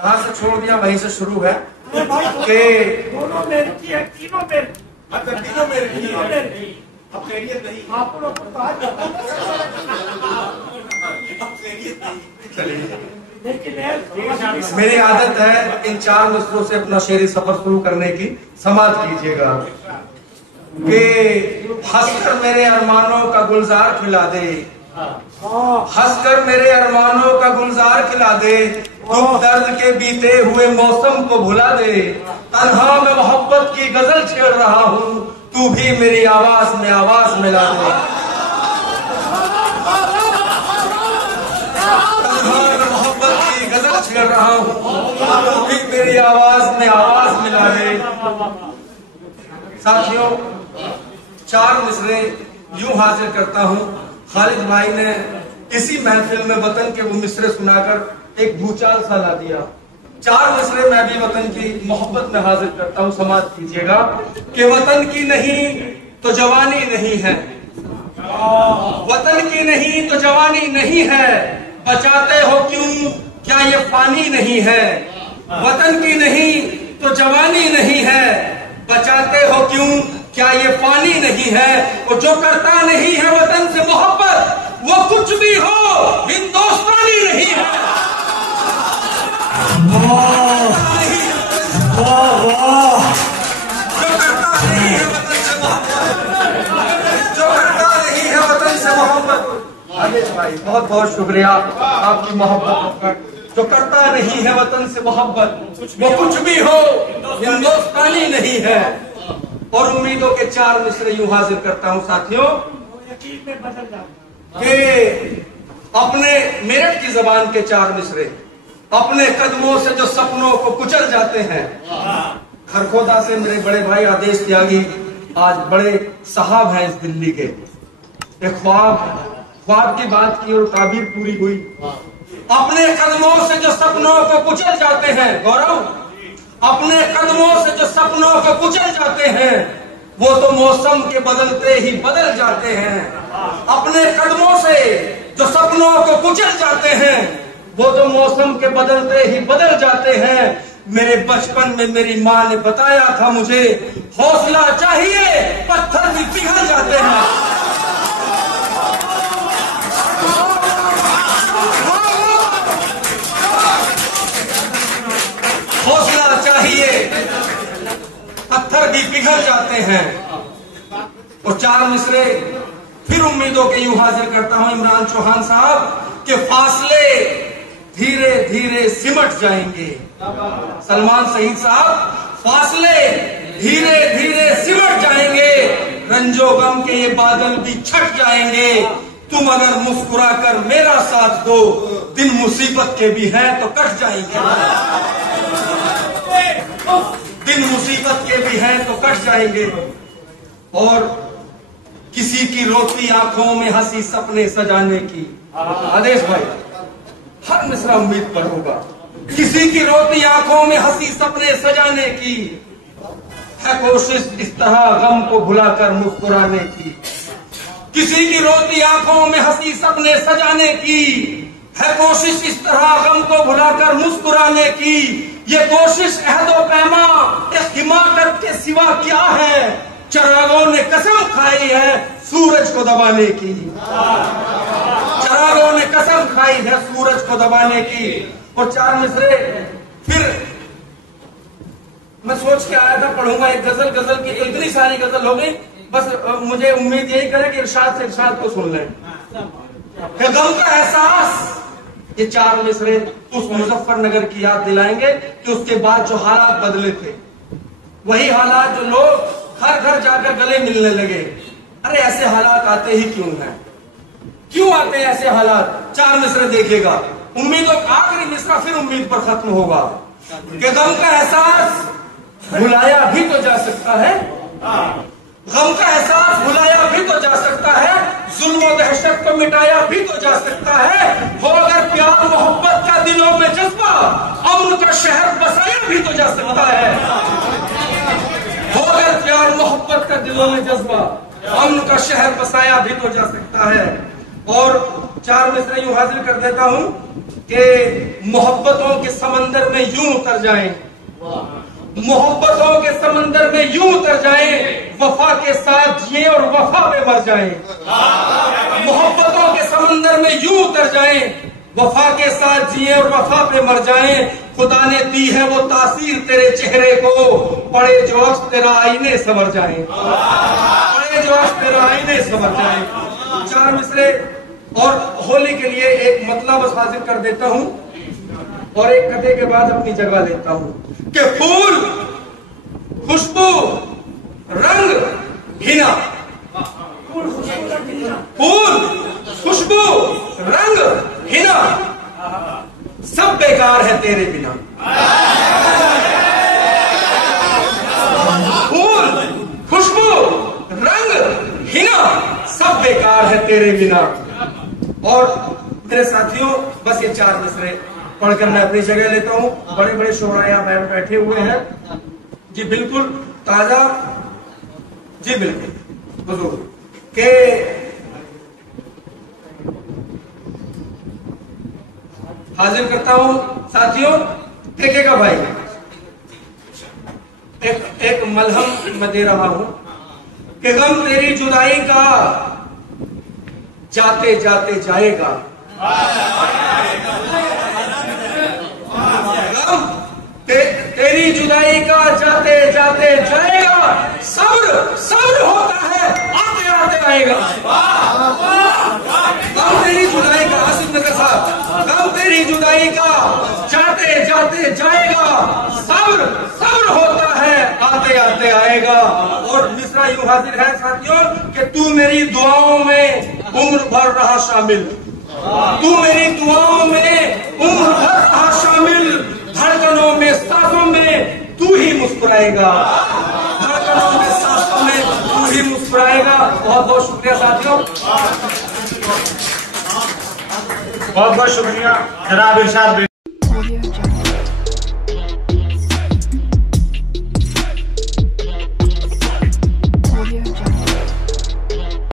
जहाँ से छोड़ दिया वहीं से शुरू है कि दोनों मेरी की है, तीनों मेरी। अच्छा तीनों मेरे की तीनों मेरी। अब खैरियत नहीं, आप लोग को कहा जाता है। अब खैरियत नहीं। चलिए, लेकिन मेरी आदत है इन 4 मिसरों से अपना शेरी सफर शुरू करने की। समाज कीजिएगा कि हंसकर मेरे अरमानों का गुलजार खिला दे, हंसकर मेरे अरमानों का गुलजार खिला दे, दुख दर्द के बीते हुए मौसम को भुला दे, तन्हा मैं मोहब्बत की गजल छेड़ रहा हूँ, तू भी मेरी आवाज में आवाज मिला दे। तन्हा मैं मोहब्बत की गजल छेड़ रहा हूँ, तू भी मेरी आवाज में आवाज मिला दे। साथियों, 4 मिसरे यूं हाजिर करता हूँ। खालिद भाई ने इसी महफिल में वतन के वो मिसरे सुनाकर एक भूचाल सा ला दिया। 4 मिसरे मैं भी वतन की मोहब्बत में हाजिर करता हूँ। समाज कीजिएगा कि वतन की नहीं तो जवानी नहीं है, वतन की नहीं तो जवानी नहीं है, बचाते हो क्यों क्या ये पानी नहीं है, वतन की नहीं तो जवानी नहीं है, बचाते हो क्यों क्या ये पानी नहीं है, और जो करता नहीं है वतन से मोहब्बत वो कुछ भी हो हिंदुस्तानी नहीं है। जो करता नहीं है वतन से मोहब्बत, जो करता नहीं है वतन से मोहब्बत। आदेश भाई बहुत बहुत शुक्रिया आपकी मोहब्बत का। जो करता नहीं है वतन से मोहब्बत वो कुछ भी हो हिंदुस्तानी नहीं है। और उम्मीदों के 4 मिसरे यूं हाजिर करता हूं साथियों यकीन में बदल जाता कि अपने मेरठ की जबान के 4 मिसरे, अपने कदमों से जो सपनों को कुचल जाते हैं। खरखोदा से मेरे बड़े भाई आदेश त्यागी आज बड़े साहब हैं इस दिल्ली के। एक ख्वाब की बात की और ताबीर पूरी हुई। अपने कदमों से जो सपनों को कुचल जाते हैं, गौरव, अपने कदमों से जो सपनों को कुचल जाते हैं वो तो मौसम के बदलते ही बदल जाते हैं। अपने कदमों से जो सपनों को कुचल जाते हैं वो तो मौसम के बदलते ही बदल जाते हैं। मेरे बचपन में मेरी माँ ने बताया था मुझे, हौसला चाहिए पत्थर भी पिघल जाते हैं। हौसला चाहिए पत्थर भी पिघल जाते हैं। और 4 मिसरे फिर उम्मीदों के यूं हाजिर करता हूं इमरान चौहान साहब के फासले धीरे धीरे सिमट जाएंगे। सलमान शहीद साहब, फासले धीरे धीरे सिमट जाएंगे, रंजो गम के ये बादल भी छट जाएंगे। तुम अगर मुस्कुरा कर मेरा साथ दो, दिन मुसीबत के भी हैं तो कट जाएंगे। दिन मुसीबत के भी हैं तो कट जाएंगे। और किसी की रोती आंखों में हंसी सपने सजाने की। आदेश भाई, हर मिसरा उम्मीद पर होगा। किसी की रोती आंखों में हंसी सपने सजाने की है कोशिश इस तरह गम को भुलाकर मुस्कुराने की। किसी की रोती आंखों में हंसी सपने सजाने की है कोशिश इस तरह गम को भुलाकर मुस्कुराने की। ये कोशिश अहदो पैमा इस हिमाकत के सिवा क्या है, चिरागों ने कसम खाई है सूरज को दबाने की। चिरागों ने कसम खाई है सूरज को दबाने की। और 4 मिसरे फिर मैं सोच के आया था पढ़ूंगा एक गजल की, तो इतनी सारी गजल हो गई। बस मुझे उम्मीद यही करे कि इरशाद से इरशाद को सुन लें। गम का एहसास, ये 4 मिसरे उस मुजफ्फरनगर की याद दिलाएंगे कि उसके बाद जो हालात बदले थे, वही हालात जो लोग हर घर जाकर गले मिलने लगे। अरे ऐसे हालात आते ही क्यों हैं, क्यों आते हैं ऐसे हालात? 4 मिसरे देखिएगा। उम्मीदों का आखिरी मिसरा फिर उम्मीद पर खत्म होगा कि गम का एहसास भुलाया भी तो जा सकता है, गम का एहसास भुलाया भी तो जा सकता है, जुल्म और दहशत को मिटाया भी तो जा सकता है। हो अगर प्यार मोहब्बत का दिलों में जज्बा, अमन का शहर बसाया भी तो जा सकता है। हो अगर प्यार मोहब्बत का दिलों में जज्बा, अमन का शहर बसाया भी तो जा सकता है। और 4 मिसरे यूं हाजिर कर देता हूं कि मोहब्बतों के समंदर में यूं उतर जाएं, मोहब्बतों के समंदर में यूं उतर जाएं, वफा के साथ जिए और वफा पे मर जाएं। मोहब्बतों के समंदर में यूं उतर जाएं, वफा के साथ जिए और वफा पे मर जाएं। खुदा ने दी है वो तासीर तेरे चेहरे को, पड़े जो अक्स तेरा आईने संवर जाएं, पड़े जो अक्स तेरा आईने संवर जाएं। 4 मिसरे और होली के लिए एक मतलब बस हाजिर कर देता हूं और एक कथे के बाद अपनी जगह लेता हूं कि फूल, खुशबू, रंग, हिना, फूल, खुशबू, रंग, हिना, सब बेकार है तेरे बिना। फूल, खुशबू, रंग, हिना, सब बेकार है तेरे बिना। और मेरे साथियों, बस ये 4 मिसरे पढ़कर मैं अपनी जगह लेता हूं। बड़े बड़े शोरा यहाँ बैठे हुए हैं जी, बिल्कुल ताजा जी, बिल्कुल हुजूर के हाजिर करता हूं साथियों। देखेगा भाई, एक मलहम मैं दे रहा हूं कि गम तेरी जुदाई का जाते जाते जाएगा, गम तेरी जुदाई का जाते जाते जाएगा, सब्र सब्र होता है आते आते आएगा। गम तेरी जुदाई का, आसिफ नगर साहब, गम तेरी जुदाई का जाते जाते जाएगा, सब्र सब्र होता है आते आते आएगा। और मिसरा यूं हाजिर है साथियों कि तू मेरी दुआओं में उम्र भर रहा शामिल, तू मेरी दुआओं में उम्र भर रहा शामिल, धड़कनों में सांसों में तू ही मुस्कुराएगा, धड़कनों में सांसों में तू ही मुस्कुराएगा। बहुत बहुत शुक्रिया साथियों, बहुत बहुत शुक्रिया जनाब इरशाद।